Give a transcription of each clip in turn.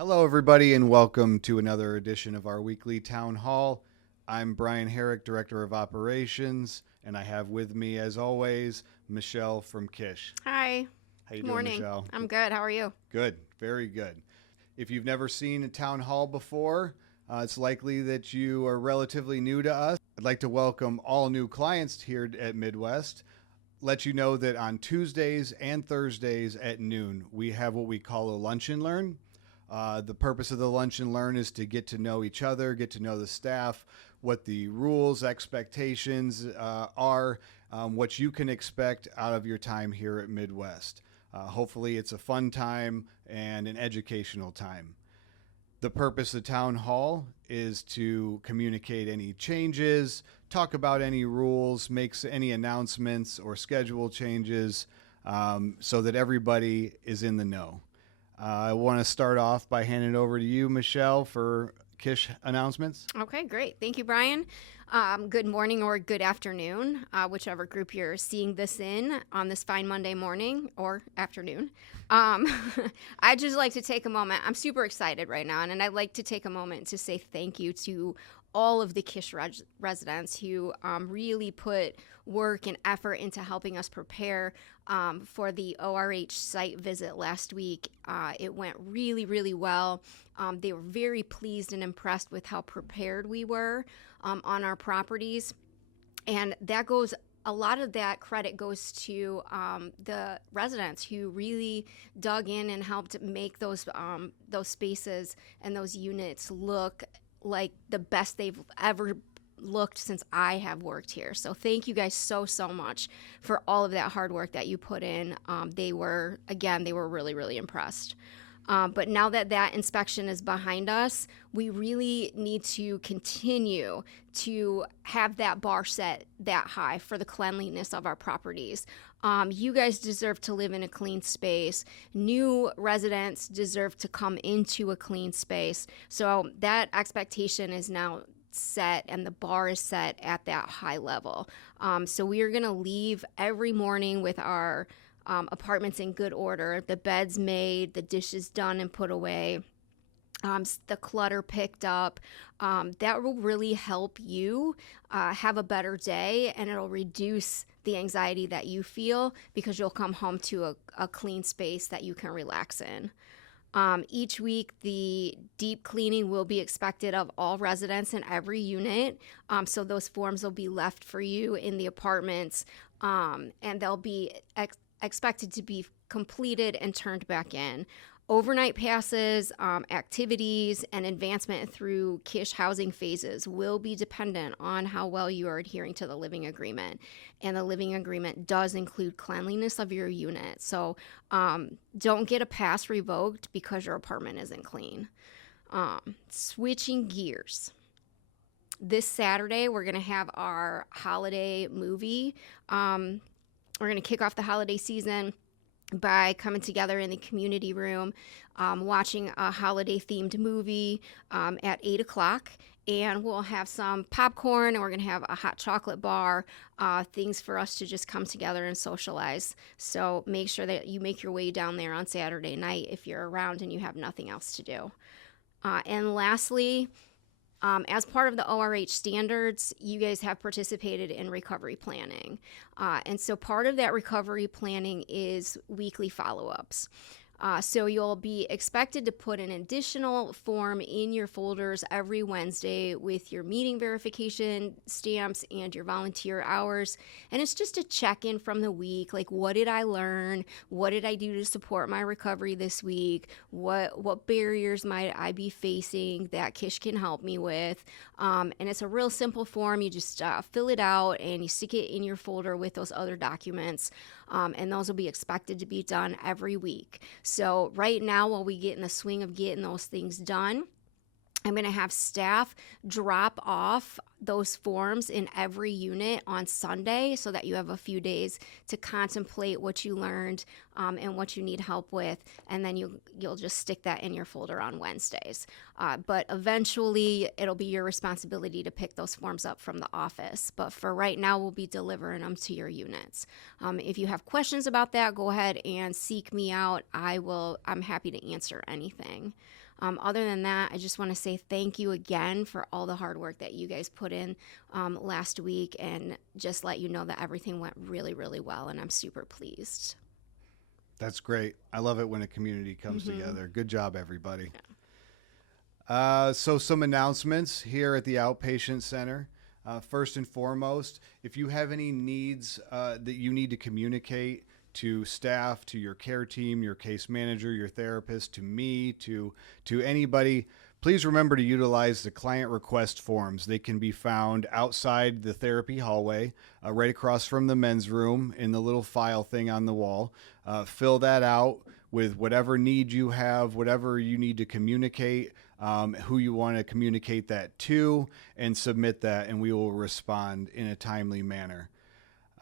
Hello, everybody, and welcome to another edition of our weekly town hall. I'm Brian Herrick, Director of Operations, and I have with me, as always, Michelle from Kish. Hi. How you Good doing, morning. Michelle? I'm good. How are you? Good, very good. If you've never seen a town hall before, it's likely that you are relatively new to us. I'd like to welcome all new clients here at Midwest. Let you know that on Tuesdays and Thursdays at noon, we have what we call a lunch and learn. The purpose of the lunch and learn is to get to know each other, get to know the staff, what the rules, expectations are, what you can expect out of your time here at Midwest. Hopefully, it's a fun time and an educational time. The purpose of Town Hall is to communicate any changes, talk about any rules, make any announcements or schedule changes so that everybody is in the know. I want to start off by handing it over to you, Michelle, for Kish announcements. Okay, great. Thank you, Brian. Good morning or good afternoon, whichever group you're seeing this in on this fine Monday morning or afternoon. I'd just like to take a moment. I'm super excited right now, and I'd like to take a moment to say thank you to all of the Kish residents who really put work and effort into helping us prepare for the ORH site visit last week. It went really, really well. They were very pleased and impressed with how prepared we were on our properties. And a lot of that credit goes to the residents who really dug in and helped make those spaces and those units look like the best they've ever looked since I have worked here. So thank you guys so much for all of that hard work that you put in. They were really, really impressed. But now that inspection is behind us, we really need to continue to have that bar set that high for the cleanliness of our properties. You guys deserve to live in a clean space. New residents deserve to come into a clean space. So that expectation is now set and the bar is set at that high level. So we are going to leave every morning with our apartments in good order, the beds made, the dishes done and put away, the clutter picked up. That will really help you have a better day, and it'll reduce the anxiety that you feel because you'll come home to a clean space that you can relax in. Each week, the deep cleaning will be expected of all residents in every unit. So those forms will be left for you in the apartments, and they'll be expected to be completed and turned back in. Overnight passes, activities, and advancement through Kish housing phases will be dependent on how well you are adhering to the living agreement. And the living agreement does include cleanliness of your unit. So don't get a pass revoked because your apartment isn't clean. Switching gears. This Saturday, we're going to have our holiday movie. We're going to kick off the holiday season by coming together in the community room, watching a holiday-themed movie at 8 o'clock. And we'll have some popcorn, and we're going to have a hot chocolate bar, things for us to just come together and socialize. So make sure that you make your way down there on Saturday night if you're around and you have nothing else to do. And lastly, as part of the ORH standards, you guys have participated in recovery planning. And so part of that recovery planning is weekly follow-ups. So you'll be expected to put an additional form in your folders every Wednesday with your meeting verification stamps and your volunteer hours. And it's just a check-in from the week, like what did I learn? What did I do to support my recovery this week? What barriers might I be facing that Kish can help me with? And it's a real simple form. You just fill it out and you stick it in your folder with those other documents. And those will be expected to be done every week. So right now, while we get in the swing of getting those things done, I'm going to have staff drop off those forms in every unit on Sunday so that you have a few days to contemplate what you learned and what you need help with, and then you'll just stick that in your folder on Wednesdays. But eventually, it'll be your responsibility to pick those forms up from the office. But for right now, we'll be delivering them to your units. If you have questions about that, go ahead and seek me out. I'm happy to answer anything. Other than that, I just want to say thank you again for all the hard work that you guys put in last week, and just let you know that everything went really, really well, and I'm super pleased. That's great. I love it when a community comes together. Good job, everybody. Yeah. So some announcements here at the Outpatient Center. First and foremost, if you have any needs that you need to communicate to staff, to your care team, your case manager, your therapist, to me, to anybody, please remember to utilize the client request forms. They can be found outside the therapy hallway, right across from the men's room in the little file thing on the wall. Fill that out with whatever need you have, whatever you need to communicate, who you want to communicate that to, and submit that, and we will respond in a timely manner.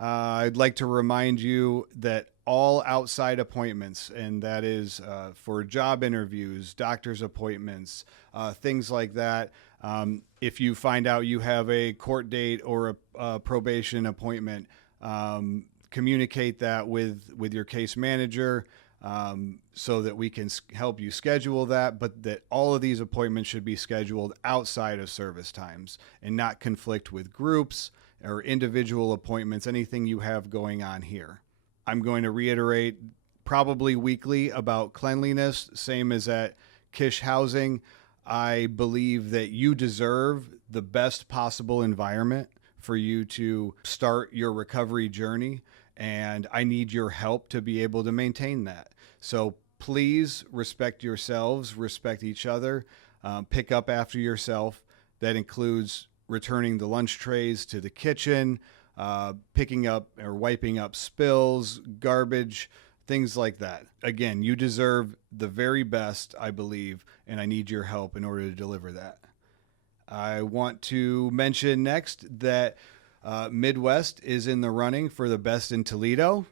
I'd like to remind you that all outside appointments, and that is for job interviews, doctor's appointments, things like that. If you find out you have a court date or a probation appointment, communicate that with your case manager, so that we can help you schedule that, but that all of these appointments should be scheduled outside of service times and not conflict with groups or individual appointments, anything you have going on here. I'm going to reiterate probably weekly about cleanliness, same as at Kish Housing. I believe that you deserve the best possible environment for you to start your recovery journey, and I need your help to be able to maintain that. So please respect yourselves, respect each other, pick up after yourself. That includes returning the lunch trays to the kitchen, picking up or wiping up spills, garbage, things like that. Again, you deserve the very best, I believe, and I need your help in order to deliver that. I want to mention next that Midwest is in the running for the Best in Toledo.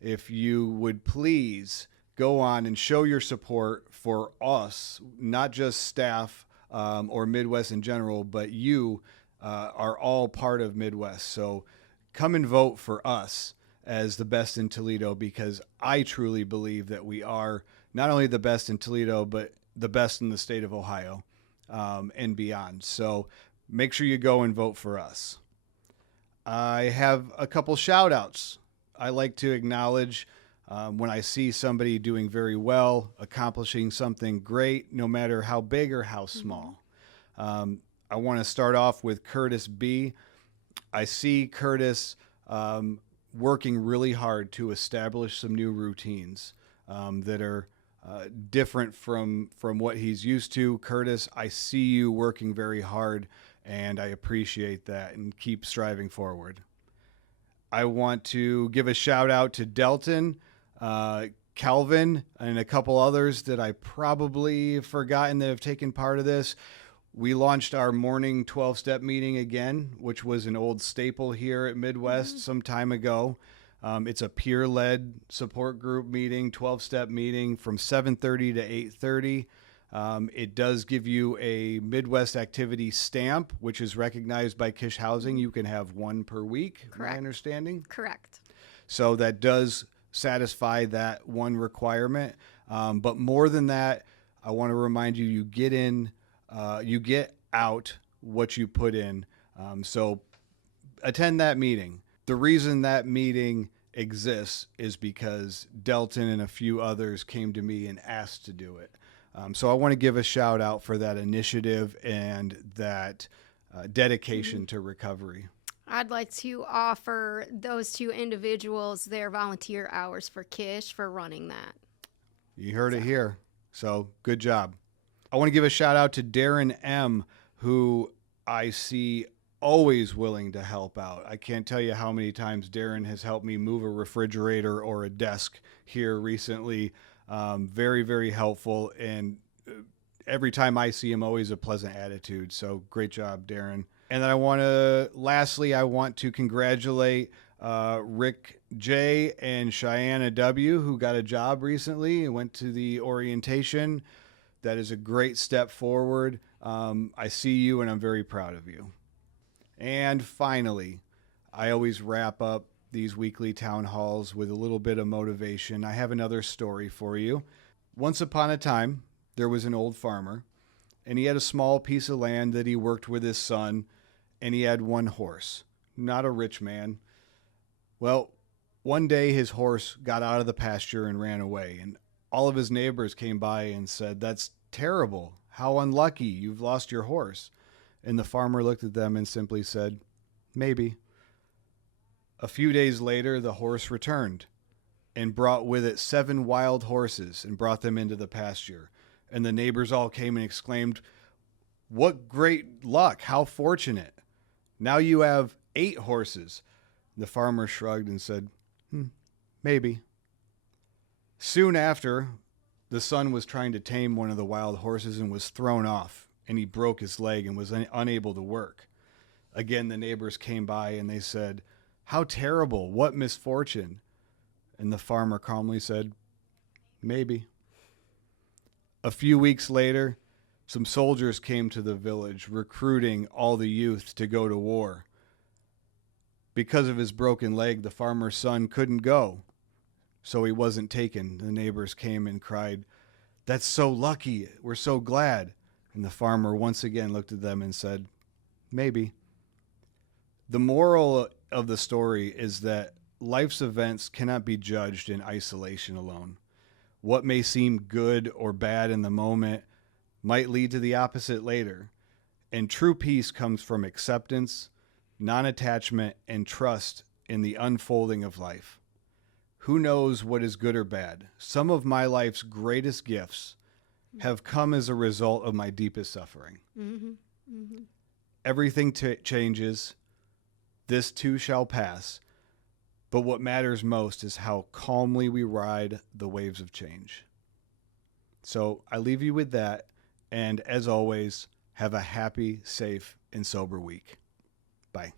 If you would please go on and show your support for us, not just staff or Midwest in general, but you are all part of Midwest. So come and vote for us as the Best in Toledo, because I truly believe that we are not only the best in Toledo, but the best in the state of Ohio and beyond. So make sure you go and vote for us. I have a couple shout outs. I like to acknowledge when I see somebody doing very well, accomplishing something great, no matter how big or how small. I want to start off with Curtis B. I see Curtis working really hard to establish some new routines that are different from what he's used to. Curtis, I see you working very hard, and I appreciate that, and keep striving forward. I want to give a shout out to Delton, Calvin, and a couple others that I probably have forgotten that have taken part of this. We launched our morning 12-step meeting again, which was an old staple here at Midwest some time ago. It's a peer-led support group meeting, 12-step meeting from 7:30 to 8:30. It does give you a Midwest activity stamp, which is recognized by Kish Housing. You can have one per week, Correct. My understanding. Correct. So that does satisfy that one requirement. But more than that, I want to remind you, you get out what you put in. So attend that meeting. The reason that meeting exists is because Delton and a few others came to me and asked to do it. So I want to give a shout out for that initiative and that dedication to recovery. I'd like to offer those two individuals their volunteer hours for Kish for running that. You heard it here. So good job. I want to give a shout out to Darren M., who I see always willing to help out. I can't tell you how many times Darren has helped me move a refrigerator or a desk here recently. Very, very helpful. And every time I see him, always a pleasant attitude. So great job, Darren. And then lastly, I want to congratulate Rick J. and Cheyenne W., who got a job recently and went to the orientation. That is a great step forward. I see you, and I'm very proud of you. And finally, I always wrap up these weekly town halls with a little bit of motivation. I have another story for you. Once upon a time, there was an old farmer, and he had a small piece of land that he worked with his son, and he had one horse. Not a rich man. Well, one day his horse got out of the pasture and ran away, and all of his neighbors came by and said, "That's terrible. How unlucky. You've lost your horse." And the farmer looked at them and simply said, "Maybe." A few days later, the horse returned and brought with it 7 wild horses and brought them into the pasture. And the neighbors all came and exclaimed, "What great luck! How fortunate! Now you have 8 horses." The farmer shrugged and said, "Maybe." Soon after, the son was trying to tame one of the wild horses and was thrown off, and he broke his leg and was unable to work. Again, the neighbors came by and they said, "How terrible! What misfortune!" And the farmer calmly said, "Maybe." A few weeks later, some soldiers came to the village, recruiting all the youth to go to war. Because of his broken leg, the farmer's son couldn't go, so he wasn't taken. The neighbors came and cried, "That's so lucky. We're so glad." And the farmer once again looked at them and said, "Maybe." The moral of the story is that life's events cannot be judged in isolation alone. What may seem good or bad in the moment might lead to the opposite later. And true peace comes from acceptance, non-attachment, and trust in the unfolding of life. Who knows what is good or bad? Some of my life's greatest gifts have come as a result of my deepest suffering. Mm-hmm. Mm-hmm. Everything changes. This too shall pass. But what matters most is how calmly we ride the waves of change. So I leave you with that. And as always, have a happy, safe, and sober week. Bye.